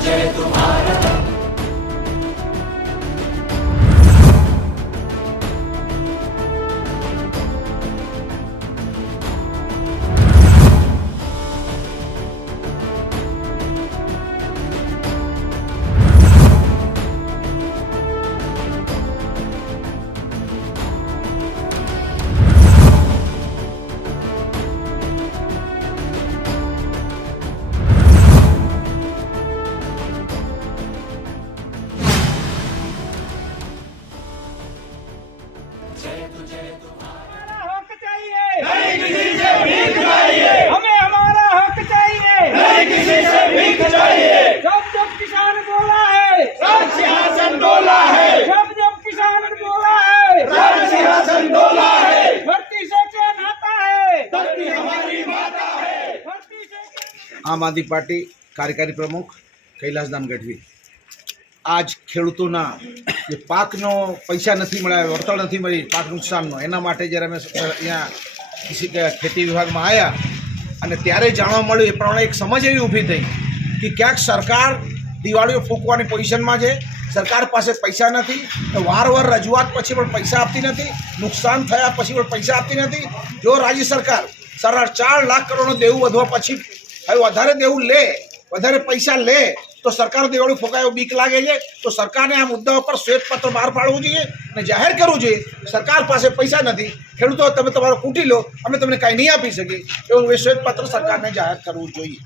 जय तुम्हारा। हमारा हक चाहिए, नहीं किसी से भीख चाहिए, हमें हमारा हक चाहिए, नहीं किसी से भीख चाहिए। जब किसान बोला है, राज सिंहासन डोला है, जब किसान बोला है, राज सिंहासन डोला है। धरती से चैन आता है, धरती हमारी माता है। धरती से आम आदमी पार्टी कार्यकारी प्रमुख कैलासदान गढ़वी आज ખેડૂતોના જે પાકનો પૈસા નથી મળ્યા, વળતર નથી મળી, પાક નુકસાનનો, એના માટે જ્યારે અમે અહીંયા ખેતી વિભાગમાં આવ્યા અને ત્યારે જાણવા મળ્યું એ પ્રમાણે એક સમજ એવી ઊભી થઈ કે ક્યાંક સરકાર દિવાળીઓ ફૂંકવાની પોઝિશનમાં છે, સરકાર પાસે પૈસા નથી, વારંવાર રજૂઆત પછી પણ પૈસા આપતી નથી, નુકસાન થયા પછી પણ પૈસા આપતી નથી। જો રાજ્ય સરકાર 4.5 લાખ કરોડનું દેવું વધવા પછી હવે વધારે દેવું લે, વધારે પૈસા લે तो सरकार दिवाળી फूंकाय बीक लागे है। तो सरकार ने आ मुद्दा पर श्वेतपत्र बहार पाड़वू जोईए ने जाहिर करवू जोईए सरकार पास पैसा नहीं, खेडूतो तमे तमारो कूटी लो, अमे तमने कांई नहीं आपी सके एवं श्वेतपत्र सरकार ने जाहिर करवू जोईए।